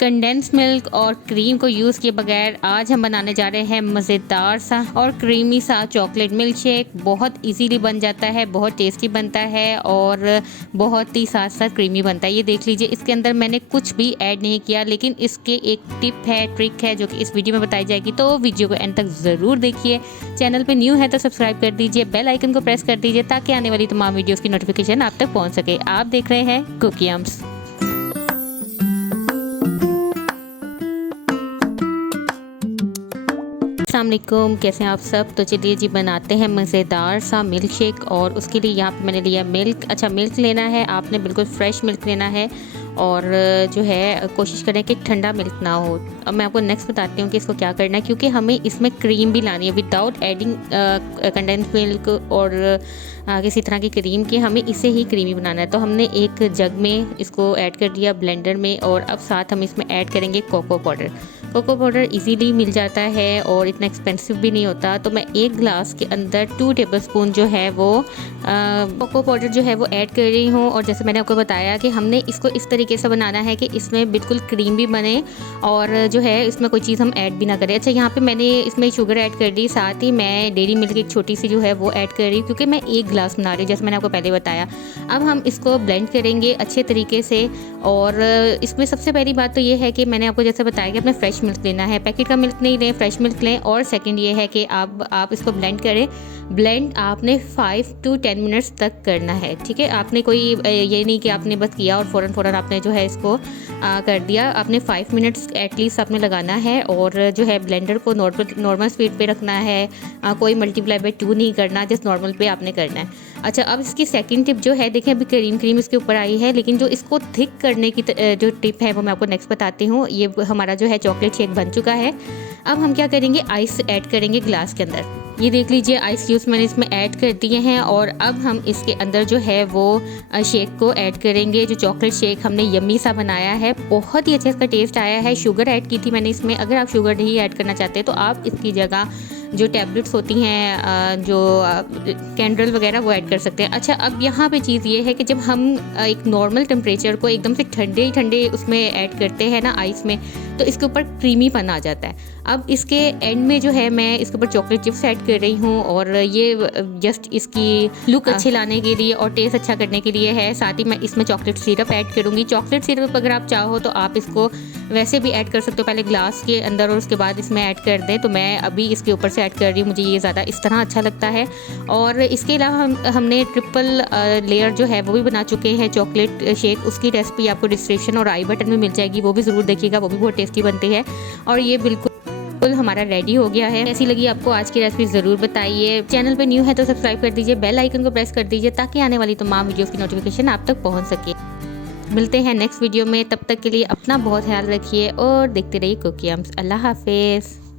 Condense milk और cream को use किए बगैर आज हम बनाने जा रहे हैं मज़ेदार सा और क्रीमी सा चॉकलेट मिल्क शेक। बहुत इजीली बन जाता है, बहुत टेस्टी बनता है और बहुत ही साथ साथ क्रीमी बनता है। ये देख लीजिए, इसके अंदर मैंने कुछ भी ऐड नहीं किया, लेकिन इसके एक टिप है, ट्रिक है जो कि इस वीडियो में बताई जाएगी, तो वीडियो को एंड तक ज़रूर देखिए। चैनल पर न्यू है तो सब्सक्राइब कर दीजिए, बेल आइकन को प्रेस कर दीजिए ताकि आने वाली तमाम वीडियोज़ की नोटिफिकेशन आप तक पहुँच सके। आप देख रहे हैं कुकीम्स। अस्सलाम वालेकुम, कैसे हैं आप सब। तो चलिए जी बनाते हैं मज़ेदार सा मिल्क शेक। और उसके लिए यहाँ पे मैंने लिया मिल्क। अच्छा, मिल्क लेना है आपने, बिल्कुल फ्रेश मिल्क लेना है और जो है कोशिश करें कि ठंडा मिल्क ना हो। अब मैं आपको नेक्स्ट बताती हूँ कि इसको क्या करना है, क्योंकि हमें इसमें क्रीम भी लानी है विदाउट एडिंग कंडेंस मिल्क और किसी तरह की क्रीम की। हमें इसे ही क्रीमी बनाना है। तो हमने एक जग में इसको ऐड कर दिया ब्लेंडर में, और अब साथ हम इसमें ऐड करेंगे cocoa powder. Cocoa powder easily मिल जाता है और इतना एक्सपेंसिव भी नहीं होता। तो मैं एक ग्लास के अंदर 2 टेबलस्पून जो है वो कोको पाउडर जो है वो ऐड कर रही हूँ। और जैसे मैंने आपको बताया कि हमने इसको इस तरीके से बनाना है कि इसमें बिल्कुल क्रीम भी बने और जो है इसमें कोई चीज़ हम ऐड भी ना करें। अच्छा, यहाँ पे मैंने इसमें शुगर ऐड कर दी, साथ ही मैं डेयरी मिल्क एक छोटी सी जो है वो ऐड कर रही हूँ, क्योंकि मैं एक ग्लास बना रही हूँ जैसे मैंने आपको पहले बताया। अब हम इसको ब्लेंड करेंगे अच्छे तरीके से। और इसमें सबसे पहली बात तो ये है कि मैंने आपको जैसे बताया कि अपने फ्रेश मिल्क लेना है, पैकेट का मिल्क नहीं लें, फ्रेश मिल्क लें। और सेकंड ये है कि आप इसको ब्लेंड करें। ब्लेंड आपने 5 to 10 मिनट्स तक करना है, ठीक है। आपने कोई ये नहीं कि आपने बस किया और फ़ौरन आपने जो है इसको कर दिया। आपने 5 मिनट्स एटलीस्ट आपने लगाना है और जो है ब्लेंडर को नॉर्मल स्पीड पे रखना है। कोई मल्टीप्लाई बाय 2 नहीं करना, जस्ट नॉर्मल पे आपने करना है। अच्छा, अब इसकी सेकंड टिप जो है, देखें अभी क्रीम इसके ऊपर आई है, लेकिन जो इसको थिक करने की जो टिप है वो मैं आपको नेक्स्ट बताती हूँ। ये हमारा जो है चॉकलेट शेक बन चुका है। अब हम क्या करेंगे, आइस ऐड करेंगे ग्लास के अंदर। ये देख लीजिए, आइस क्यूब्स मैंने इसमें ऐड कर दिए हैं। और अब हम इसके अंदर जो है वो शेक को ऐड करेंगे। जो चॉकलेट शेक हमने यम्मी सा बनाया है, बहुत ही अच्छा इसका टेस्ट आया है। शुगर ऐड की थी मैंने इसमें, अगर आप शुगर नहीं ऐड करना चाहते तो आप इसकी जगह जो टैबलेट्स होती हैं, जो कैंडल वगैरह, वो ऐड कर सकते हैं। अच्छा, अब यहाँ पे चीज़ ये है कि जब हम एक नॉर्मल टेम्परेचर को एकदम से ठंडे उसमें ऐड करते हैं ना आइस में, तो इसके ऊपर क्रीमीपन आ जाता है। अब इसके एंड में जो है मैं इसके ऊपर चॉकलेट चिप्स ऐड कर रही हूँ, और ये जस्ट इसकी लुक अच्छी लाने के लिए और टेस्ट अच्छा करने के लिए है। साथ ही मैं इसमें चॉकलेट सिरप ऐड करूँगी। चॉकलेट सिरप अगर आप चाहो तो आप इसको वैसे भी ऐड कर सकते हो, पहले ग्लास के अंदर और उसके बाद इसमें ऐड कर दें। तो मैं अभी इसके ऊपर से ऐड कर रही हूँ, मुझे ये ज़्यादा इस तरह अच्छा लगता है। और इसके अलावा हमने ट्रिपल लेयर जो है वो भी बना चुके हैं चॉकलेट शेक। उसकी रेसिपी आपको डिस्क्रिप्शन और आई बटन में मिल जाएगी, वो भी ज़रूर देखिएगा, वो भी बहुत टेस्टी बनती है। और ये बिल्कुल हमारा रेडी हो गया है। कैसी लगी आपको आज की रेसिपी ज़रूर बताइए। चैनल पे न्यू है तो सब्सक्राइब कर दीजिए, बेल आइकन को प्रेस कर दीजिए ताकि आने वाली तमाम वीडियोस की नोटिफिकेशन आप तक पहुंच सके। मिलते हैं नेक्स्ट वीडियो में, तब तक के लिए अपना बहुत ख्याल रखिए और देखते रहिए कुकीम्स। अल्लाह हाफिज़।